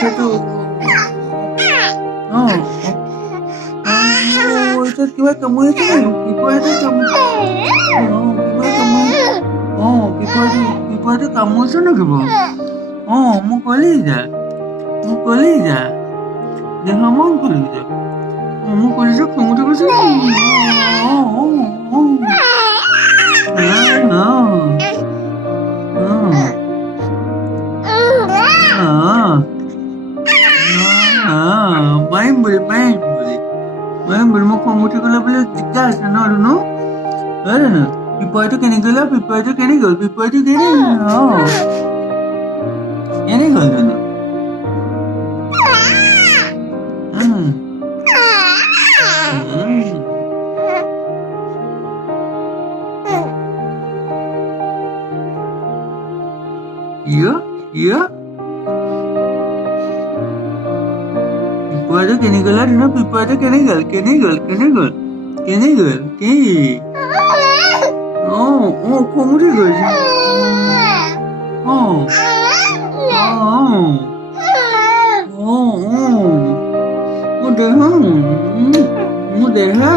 তো এটা কিবা কামুৰিছে নে পিপৰাটো পিপৰাটো কামুৰিছে নেকি বাৰু মোক কলি যা দেহা মন কলি যা মোক কলি যা খঙতে কৈছে পাৰিম মোক খঙতে গ'লে বোলে দিগদাৰ আছে ন আৰু ন পিপৰাটো কেনে গ'ল পিপৰাটো কেনে গ'ল কেনে গ'ল জানো পিপৰাটো কেনে গ'ল পিপৰাটো কেনে গ'ল কি খঙতে গৈছে দেহা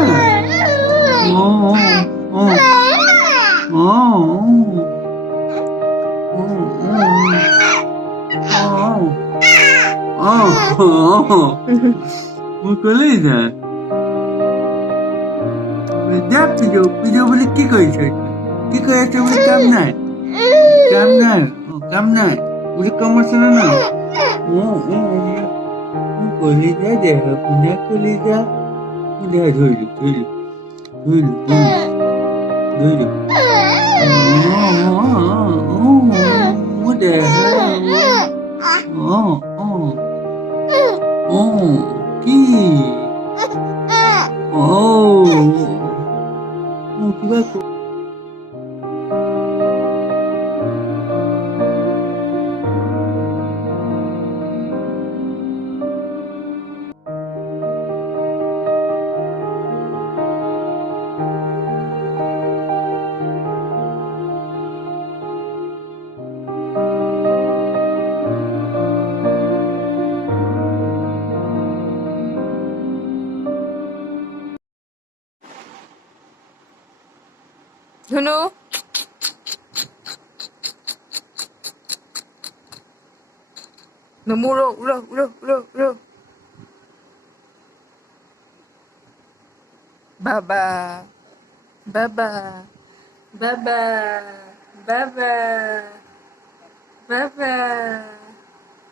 মোক কলি যা পিজো বুলি কি কৰিছে কি কৰি আছে বুলি কাম নাই বুলি কাম আছে নে নাই কলি যা দেহা পুনা কলি যা দেহা ধৰিলো দেহা কি কিবা ধুনু Nomuro, ro. Baba. Baba. Baba. Baba. Baba.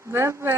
Baba.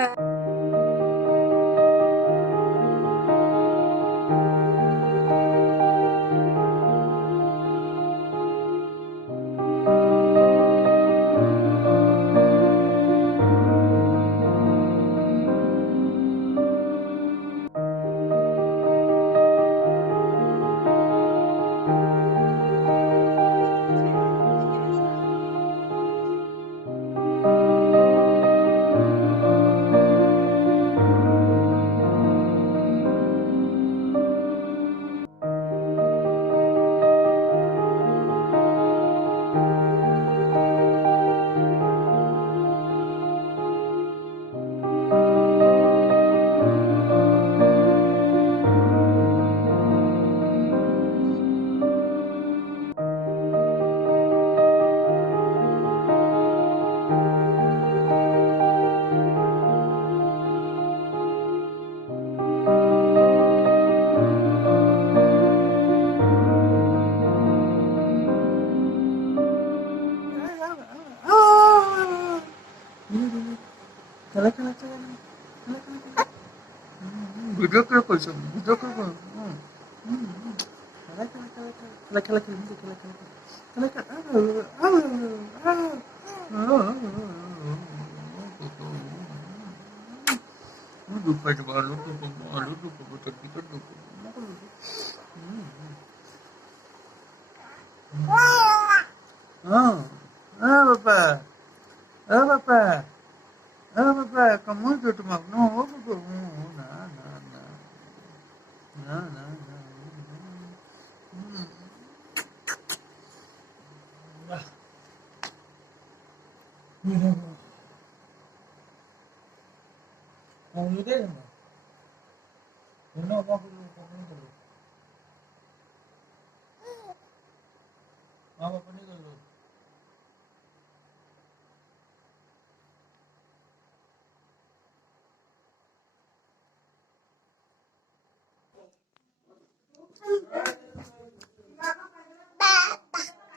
Video করে করছো ভিডিও করে বাবা কামড় তো তোমার lu deh sama. Ini apa aku lu dulu. Apa pun itu dulu.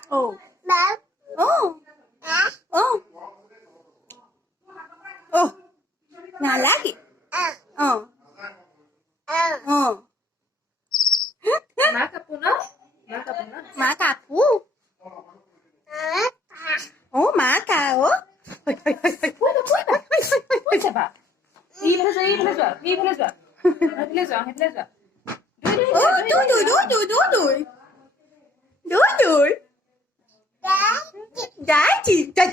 Oh. Oh. Oh. Oh. Nah lagi. Oh. Oh. Maka punah. Maka punah. Maka aku. Oh, maka. Oh. Pucha ba. Ible sa. Ible sa. Oh, dudul. Dudul. Daddy. Dot.